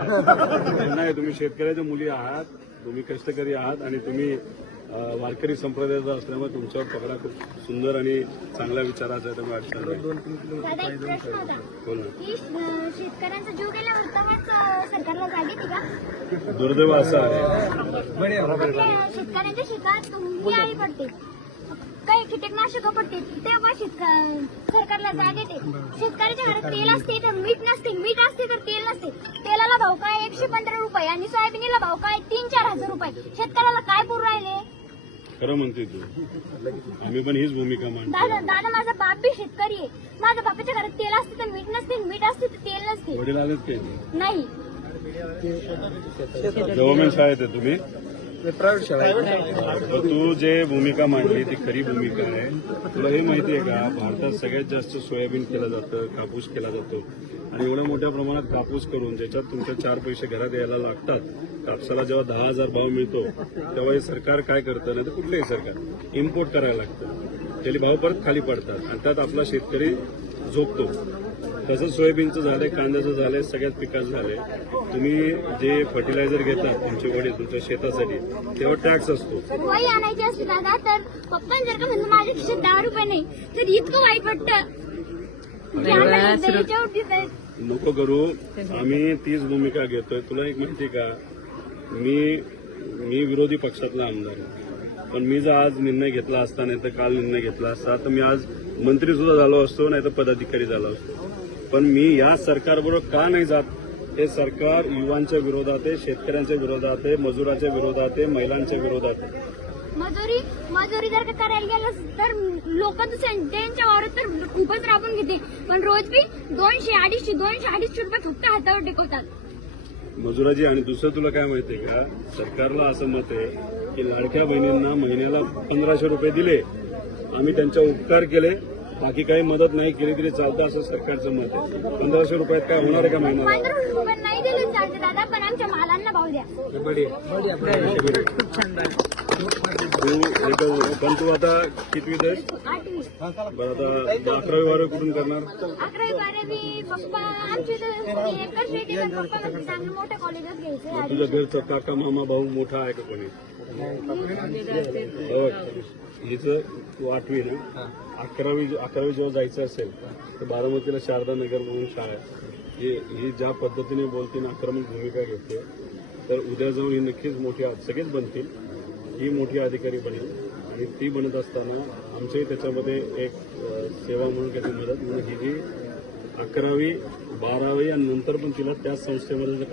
नाही, तुम्ही शेतकऱ्याच्या मुली आहात, तुम्ही कष्टकरी आहात आणि तुम्ही वारकरी संप्रदायाचा असल्यामुळे तुमच्यावर पगडा खूप सुंदर आणि चांगल्या विचाराचा आहे. त्यामुळे अडचण नाही. दादा एक प्रश्न होता बोल ना. की शेतकऱ्यांचा जीव गेल्यावर तेव्हाच सरकारला जाग येते का? दुर्दैव असं आहे. आपल्या शेतकऱ्यांच्या शेतात ही आळी पडते, काही कीटकनाशकं पडते, तेव्हा सरकारला जाग येते. शेतकऱ्याच्या घरात तेल असते तर मीठ नसते, मीठ असते तर तेल नसते. तेलाला भाव काय 115 रुपये आणि सोयाबीनला भाव काय 3-4 हजार रुपये. शेतकऱ्याला काय पुरू राहिले? खरं म्हणते तू, आम्ही पण हीच भूमिका मांडतो. दादा माझा बाप बी शेतकरी आहे. माझ्या बापाच्या घरात तेल असते तर मीठ नसते, मीठ असते तर तेल नसते. वडील आलेत ते नाही, गव्हर्नमेंट शाळेत आहे तुम्ही. प्रायव्हेट शाळा आहे. तर तू जे भूमिका मांडली ती खरी भूमिका आहे. तुला हे माहिती आहे का, भारतात सगळ्यात जास्त सोयाबीन केलं जातं, कापूस केला जातो आणि एवढ्या मोठ्या प्रमाणात कापूस करून ज्याच्यात तुमच्या 4 पैसे घरात यायला लागतात. कापसाला जेव्हा 10,000 भाव मिळतो तेव्हा हे सरकार काय करतं, नाही तर कुठलंही सरकार इम्पोर्ट करायला लागतं. त्याचे भाव परत खाली पडतात आणि त्यात आपला शेतकरी झोपतो. तसंच सोयाबीनचं झालंय, कांद्याचं झालंय, सगळ्याच पिकाचं झालंय. तुम्ही जे फर्टिलायझर घेतात तुमचे वडील तुमच्या शेतासाठी तेव्हा टॅक्स असतो. वही आणायची असते दादा, तर पप्पा जर का म्हणलं माझ्या खिशात 10 रुपये नाही तर इतकं वाईट वाटतं की आम्हाला द्यायच्यावरती जाईल. नको करू, आम्ही तीच भूमिका घेतोय. तुला एक माहिती का, मी विरोधी पक्षातला आमदार आहे, पण मी जर आज निर्णय घेतला असता, नाही तर काल निर्णय घेतला असता, तर मी आज मंत्री सुद्धा झालो असतो, नाही तर पदाधिकारी झालो असतो. पण मी या सरकारबरोबर का नाही जात? हे सरकार युवांच्या विरोधात आहे, शेतकऱ्यांच्या विरोधात आहे, मजुराच्या विरोधात आहे, महिलांच्या विरोधात आहे. मजुरी जर का करायला गेलं तर लोक त्यांच्या वावरात तर खूपच राबून घेते, पण रोज बी 200-250 रुपये फक्त हातावर टेकवतात मजुराची. आणि दुसरं तुला काय माहितीये का, सरकारला असं मत आहे की लाडक्या बहिणींना महिन्याला 1500 रुपये दिले, आम्ही त्यांच्या उपकार केले, बाकी काही मदत नाही केली तरी चालतं, असं सरकारचं मत आहे. 1500 रुपयात काय होणार आहे का महिन्याला? 1500 रुपये नाही दिले चालते दादा, पण आमच्या मालांना भाव द्या. पण तू आता कितवी आहेस? 8वी बरं, आता 11वी 12वी कुठून करणार? 11वी 12वी पप्पा आमचे तर एकच बेटी, पण पप्पा म्हणजे चांगलं मोठ्या कॉलेजात घ्यायचं. तुझ्या घरचा काका मामा भाऊ मोठा आहे का कोणी? हिचं तू 8वी ना, 11वी जेव्हा जायचं असेल तर बारामतीला शारदा नगर म्हणून शाळा आहे. ही ज्या पद्धतीने बोलते ना, आक्रमक भूमिका घेते, तर उद्या जाऊन ही नक्कीच मोठी, सगळेच बनतील, ही मोठी अधिकारी बनेल. आणि ती बनत असताना आमच्याही त्याच्यामध्ये एक सेवा म्हणून काही मदत म्हणून ही जी 11वी 12वी आणि नंतर पण तिला त्याच संस्थेमध्ये